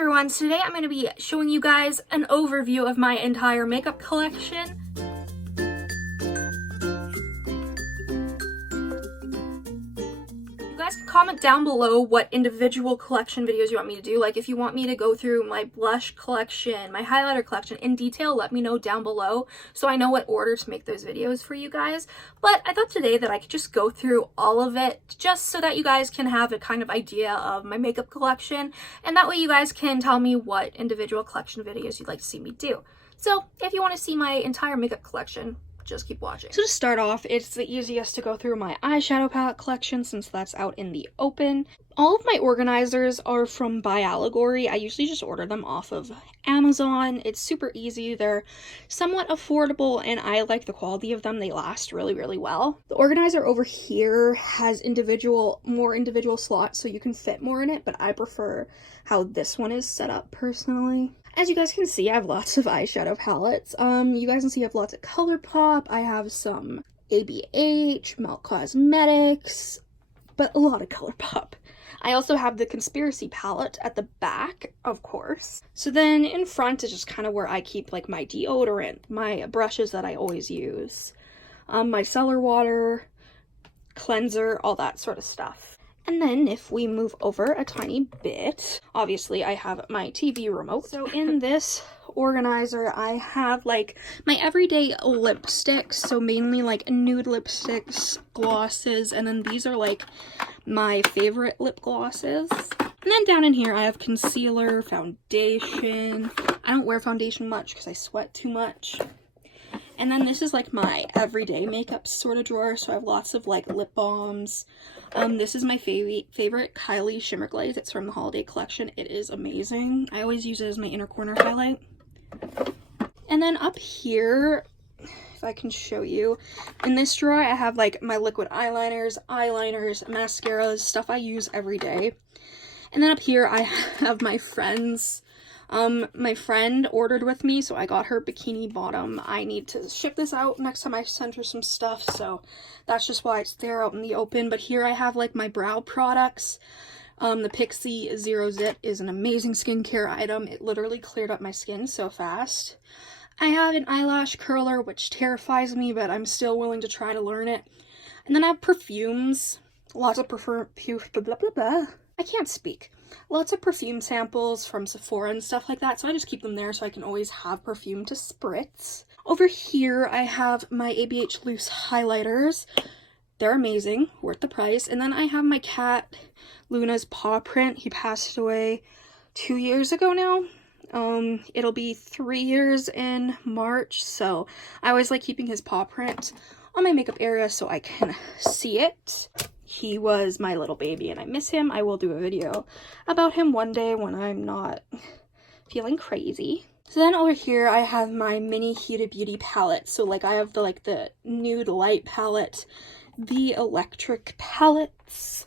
everyone, today I'm going to be showing you guys an overview of my entire makeup collection. You guys can comment down below what individual collection videos you want me to do. Like if you want me to go through my blush collection, my highlighter collection in detail, let me know down below so I know what order to make those videos for you guys. But I thought today that I could just go through all of it just so that you guys can have a kind of idea of my makeup collection, and that way you guys can tell me what individual collection videos you'd like to see me do. So if you want to see my entire makeup collection, just keep watching. So to start off, it's the easiest to go through my eyeshadow palette collection since that's out in the open. All of my organizers are from By Allegory. I usually just order them off of Amazon. It's super easy. They're somewhat affordable and I like the quality of them. They last really, really well. The organizer over here has more individual slots so you can fit more in it, but I prefer how this one is set up personally. As you guys can see, I have lots of eyeshadow palettes. You guys can see I have lots of ColourPop. I have some ABH, Melt Cosmetics, but a lot of ColourPop. I also have the Conspiracy palette at the back, of course. So then in front is just kind of where I keep like my deodorant, my brushes that I always use, my cellar water, cleanser, all that sort of stuff. And then if we move over a tiny bit, obviously I have my TV remote. So in this organizer, I have like my everyday lipsticks. So mainly like nude lipsticks, glosses, and then these are like my favorite lip glosses. And then down in here, I have concealer, foundation. I don't wear foundation much because I sweat too much. And then this is like my everyday makeup sort of drawer. So I have lots of like lip balms. This is my favorite Kylie Shimmer Glaze. It's from the holiday collection. It is amazing. I always use it as my inner corner highlight. And then up here, if I can show you, in this drawer I have like my liquid eyeliners, mascaras, stuff I use every day. And then up here I have my friends. My friend ordered with me, so I got her bikini bottom. I need to ship this out next time I send her some stuff, so that's just why it's there out in the open. But here I have like my brow products. The Pixie Zero Zip is an amazing skincare item. It literally cleared up my skin so fast. I have an eyelash curler, which terrifies me, but I'm still willing to try to learn it. And then I have perfumes. Lots of I can't speak. Lots of perfume samples from Sephora and stuff like that, so I just keep them there so I can always have perfume to spritz. Over here, I have my ABH loose highlighters. They're amazing, worth the price. And then I have my cat, Luna's paw print. He passed away 2 years ago now. It'll be 3 years in March, so I always like keeping his paw print on my makeup area so I can see it. He was my little baby and I miss him. I will do a video about him one day when I'm not feeling crazy. So then over here I have my mini Huda Beauty palette. So like I have the nude light palette, the electric palettes.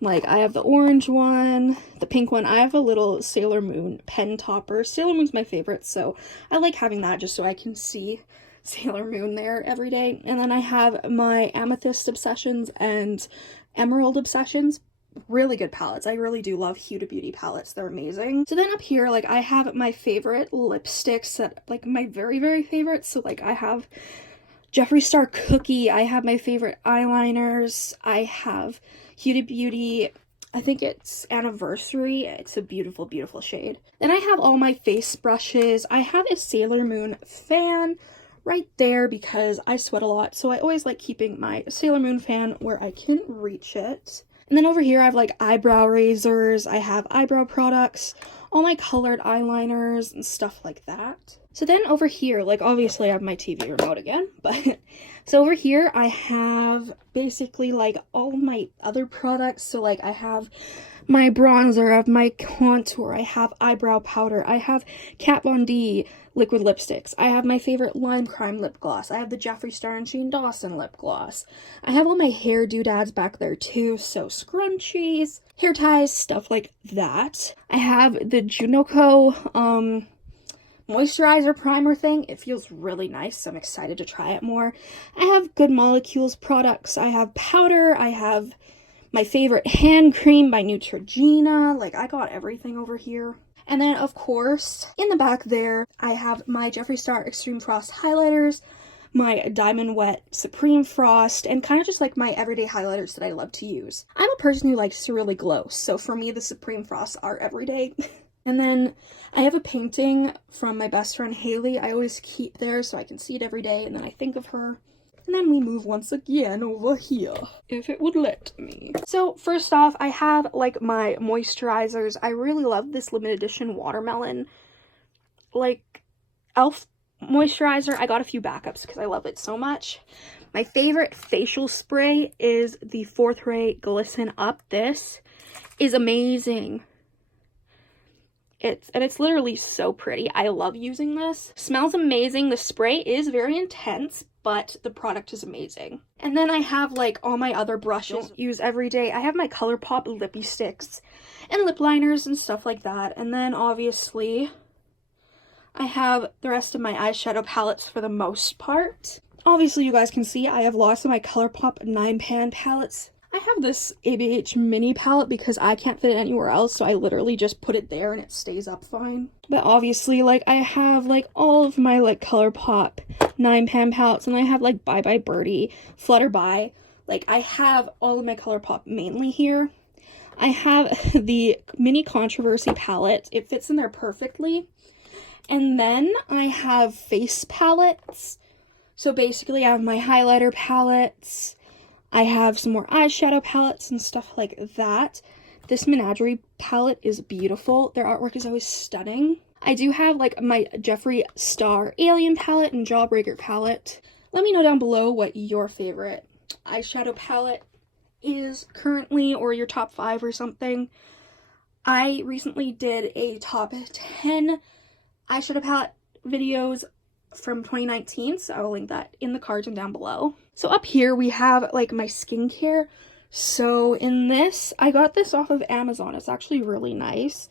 Like I have the orange one, the pink one. I have a little Sailor Moon pen topper. Sailor Moon's my favorite, so I like having that just so I can see Sailor Moon there every day. And then I have my Amethyst Obsessions and Emerald Obsessions. Really good palettes. I really do love Huda Beauty palettes. They're amazing. So then up here, like I have my favorite lipsticks that like my very, very favorites. So like I have Jeffree Star Cookie. I have my favorite eyeliners. I have Huda Beauty, I think it's Anniversary. It's a beautiful, beautiful shade. Then I have all my face brushes. I have a Sailor Moon fan right there because I sweat a lot, so I always like keeping my Sailor Moon fan where I can reach it. And then over here I have like eyebrow razors, I have eyebrow products, all my colored eyeliners and stuff like that. So then over here, like obviously I have my TV remote again, but so over here I have basically like all my other products. So like I have my bronzer, I have my contour, I have eyebrow powder, I have Kat Von D liquid lipsticks, I have my favorite Lime Crime lip gloss, I have the Jeffree Star and Shane Dawson lip gloss, I have all my hair doodads back there too, so scrunchies, hair ties, stuff like that. I have the Junoko moisturizer primer thing. It feels really nice, so I'm excited to try it more. I have Good Molecules products, I have powder, I have my favorite hand cream by Neutrogena. Like, I got everything over here. And then, of course, in the back there, I have my Jeffree Star Extreme Frost highlighters, my Diamond Wet Supreme Frost, and kind of just like my everyday highlighters that I love to use. I'm a person who likes to really glow, so for me, the Supreme Frosts are everyday. And then I have a painting from my best friend Haley. I always keep there so I can see it every day, and then I think of her. And then we move once again over here, if it would let me. So first off, I have like my moisturizers. I really love this limited edition watermelon, like, elf moisturizer. I got a few backups because I love it so much. My favorite facial spray is the 4th Ray Glisten Up. This is amazing. It's literally so pretty. I love using this. Smells amazing. The spray is very intense, but the product is amazing. And then I have like all my other brushes I use every day. I have my ColourPop lippy sticks and lip liners and stuff like that. And then obviously I have the rest of my eyeshadow palettes for the most part. Obviously you guys can see I have lots of my ColourPop 9-pan palettes. I have this ABH mini palette because I can't fit it anywhere else, so I literally just put it there and it stays up fine. But obviously, like, I have, like, all of my, like, ColourPop 9-pan palettes, and I have, like, Bye Bye Birdie, Flutterby. Like, I have all of my ColourPop mainly here. I have the Mini Controversy palette. It fits in there perfectly. And then I have face palettes. So basically, I have my highlighter palettes. I have some more eyeshadow palettes and stuff like that. This Menagerie palette is beautiful. Their artwork is always stunning. I do have like my Jeffree Star Alien palette and Jawbreaker palette. Let me know down below what your favorite eyeshadow palette is currently, or your top 5 or something. I recently did a top 10 eyeshadow palette videos from 2019, so I will link that in the cards and down below. So up here we have like my skincare. So in this, I got this off of Amazon. It's actually really nice.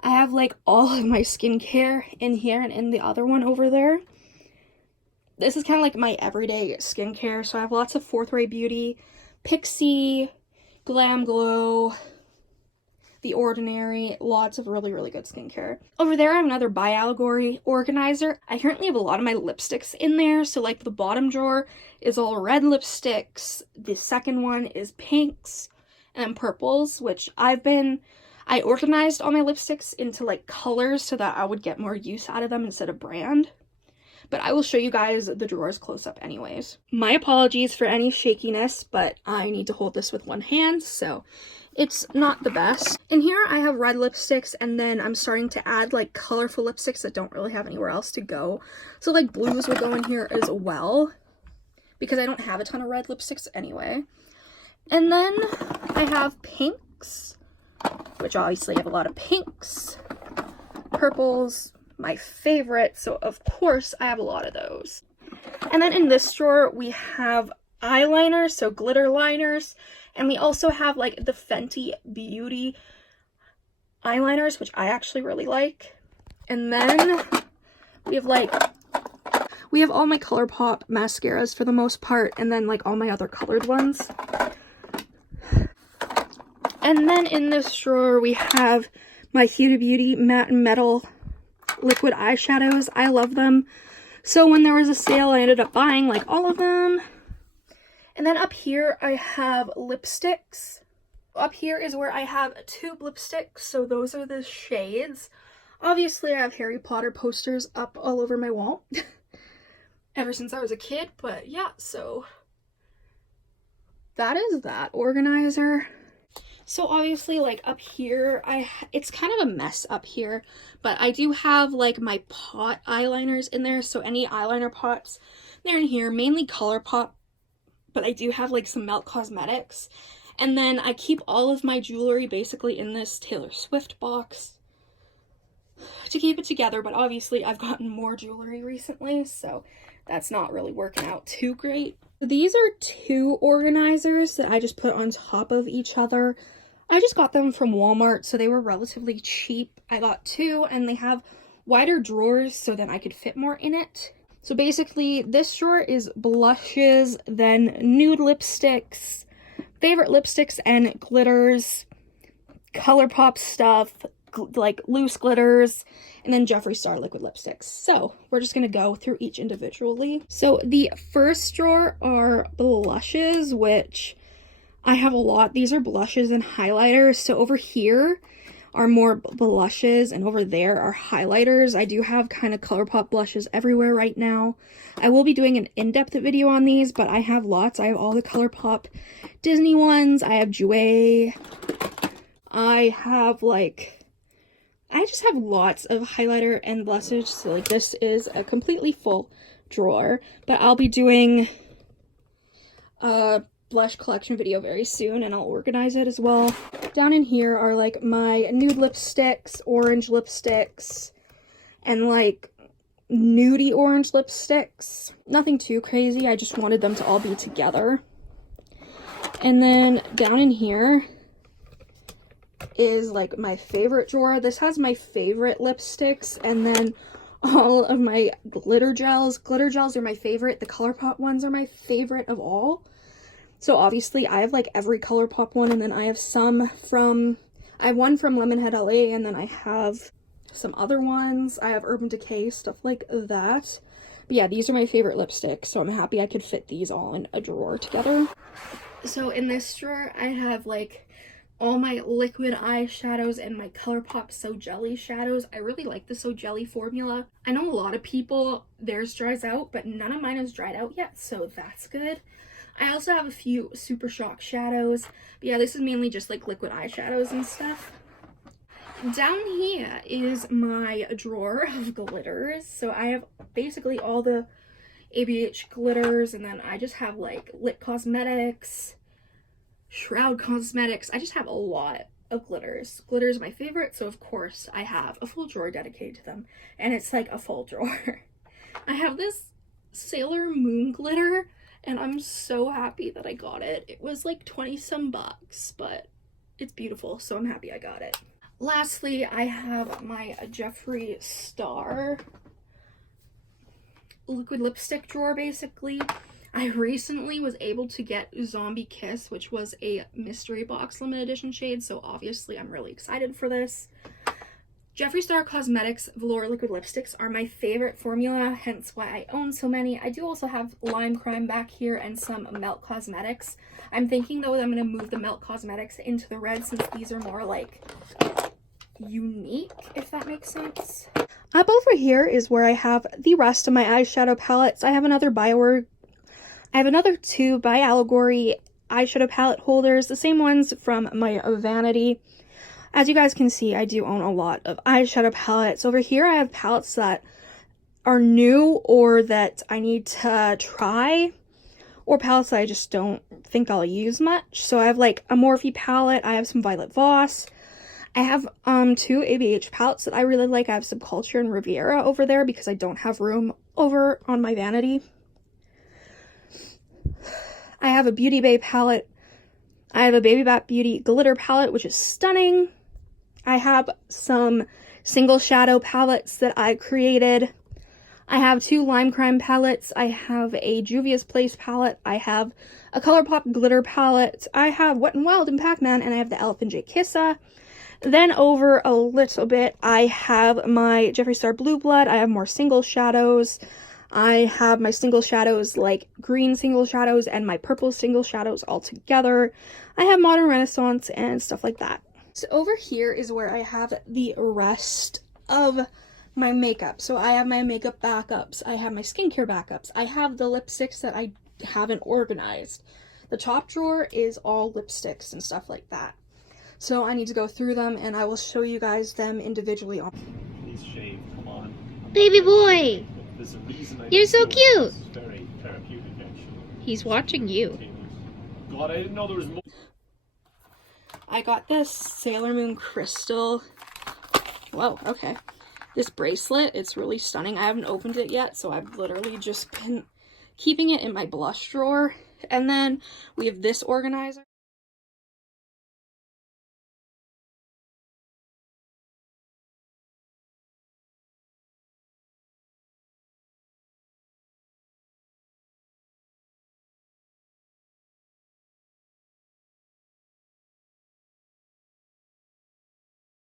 I have like all of my skincare in here and in the other one over there. This is kind of like my everyday skincare. So I have lots of 4th Ray Beauty, Pixie, Glam Glow, The Ordinary, lots of really, really good skincare. Over there, I have another By Allegory organizer. I currently have a lot of my lipsticks in there. So like the bottom drawer is all red lipsticks. The second one is pinks and then purples, which I organized all my lipsticks into like colors so that I would get more use out of them instead of brand. But I will show you guys the drawers close up anyways. My apologies for any shakiness, but I need to hold this with one hand, so it's not the best. In here, I have red lipsticks, and then I'm starting to add like colorful lipsticks that don't really have anywhere else to go. So like blues will go in here as well, because I don't have a ton of red lipsticks anyway. And then I have pinks, which obviously I have a lot of pinks, purples, my favorite, so of course I have a lot of those. And then in this drawer, we have eyeliners, so glitter liners. And we also have like the Fenty Beauty eyeliners, which I actually really like. And then we have all my ColourPop mascaras for the most part, and then like all my other colored ones. And then in this drawer we have my Huda Beauty Matte and Metal liquid eyeshadows. I love them. So when there was a sale, I ended up buying like all of them. And then up here, I have lipsticks. Up here is where I have tube lipsticks, so those are the shades. Obviously, I have Harry Potter posters up all over my wall ever since I was a kid, but yeah, so that is that organizer. So obviously, like up here, it's kind of a mess up here, but I do have like my pot eyeliners in there, so any eyeliner pots, they're in here, mainly ColourPop. But I do have like some Melt Cosmetics. And then I keep all of my jewelry basically in this Taylor Swift box to keep it together. But obviously I've gotten more jewelry recently, so that's not really working out too great. These are 2 organizers that I just put on top of each other. I just got them from Walmart, so they were relatively cheap. I got 2, and they have wider drawers so then I could fit more in it. So basically, this drawer is blushes, then nude lipsticks, favorite lipsticks and glitters, ColourPop stuff, like loose glitters, and then Jeffree Star liquid lipsticks. So we're just gonna go through each individually. So the first drawer are blushes, which I have a lot. These are blushes and highlighters. So over here are more blushes, and over there are highlighters. I do have kind of ColourPop blushes everywhere right now. I will be doing an in-depth video on these, but I have lots. I have all the ColourPop Disney ones. I have Jouer. I have I just have lots of highlighter and blushes. So like this is a completely full drawer, but I'll be doing a blush collection video very soon, and I'll organize it as well. Down in here are like my nude lipsticks, orange lipsticks, and like nudie orange lipsticks. Nothing too crazy, I just wanted them to all be together. And then down in here is like my favorite drawer. This has my favorite lipsticks, and then all of my glitter gels. Glitter gels are my favorite. The ColourPop ones are my favorite of all. So obviously I have like every ColourPop one, and then I have I have one from Lemonhead LA, and then I have some other ones. I have Urban Decay, stuff like that. But yeah, these are my favorite lipsticks, so I'm happy I could fit these all in a drawer together. So in this drawer, I have like all my liquid eyeshadows and my ColourPop So Jelly shadows. I really like the So Jelly formula. I know a lot of people, theirs dries out, but none of mine has dried out yet, so that's good. I also have a few Super Shock shadows, but yeah, this is mainly just like liquid eyeshadows and stuff. Down here is my drawer of glitters. So I have basically all the ABH glitters, and then I just have like Lit Cosmetics, Shroud Cosmetics. I just have a lot of glitters. Glitter is my favorite, so of course I have a full drawer dedicated to them, and it's like a full drawer. I have this Sailor Moon glitter, and I'm so happy that I got it. It was like 20 some bucks, but it's beautiful, so I'm happy I got it. Lastly, I have my Jeffree Star liquid lipstick drawer, basically. I recently was able to get Zombie Kiss, which was a mystery box limited edition shade, so obviously I'm really excited for this. Jeffree Star Cosmetics Velour liquid lipsticks are my favorite formula, hence why I own so many. I do also have Lime Crime back here and some Melt Cosmetics. I'm thinking though that I'm going to move the Melt Cosmetics into the red, since these are more like unique, if that makes sense. Up over here is where I have the rest of my eyeshadow palettes. I have another two By Allegory eyeshadow palette holders, the same ones from my Vanity. As you guys can see, I do own a lot of eyeshadow palettes. Over here I have palettes that are new or that I need to try, or palettes that I just don't think I'll use much. So I have like a Morphe palette, I have some Violet Voss, I have two ABH palettes that I really like. I have Subculture and Riviera over there because I don't have room over on my Vanity. I have a Beauty Bay palette. I have a Baby Bat Beauty glitter palette, which is stunning. I have some single shadow palettes that I created. I have two Lime Crime palettes. I have a Juvia's Place palette. I have a ColourPop glitter palette. I have Wet n Wild and Pac-Man, and I have the Elephant J Kissa. Then over a little bit, I have my Jeffree Star Blue Blood. I have more single shadows. I have my single shadows, like green single shadows and my purple single shadows all together. I have Modern Renaissance and stuff like that. So over here is where I have the rest of my makeup. So I have my makeup backups. I have my skincare backups. I have the lipsticks that I haven't organized. The top drawer is all lipsticks and stuff like that. So I need to go through them, and I will show you guys them individually. He's shaved, come on. Baby boy! There's a reason I You're so cute! It's very therapeutic, actually. He's watching you. God, I didn't know there was more. I got this Sailor Moon crystal. Whoa, okay. This bracelet, it's really stunning. I haven't opened it yet, so I've literally just been keeping it in my blush drawer. And then we have this organizer.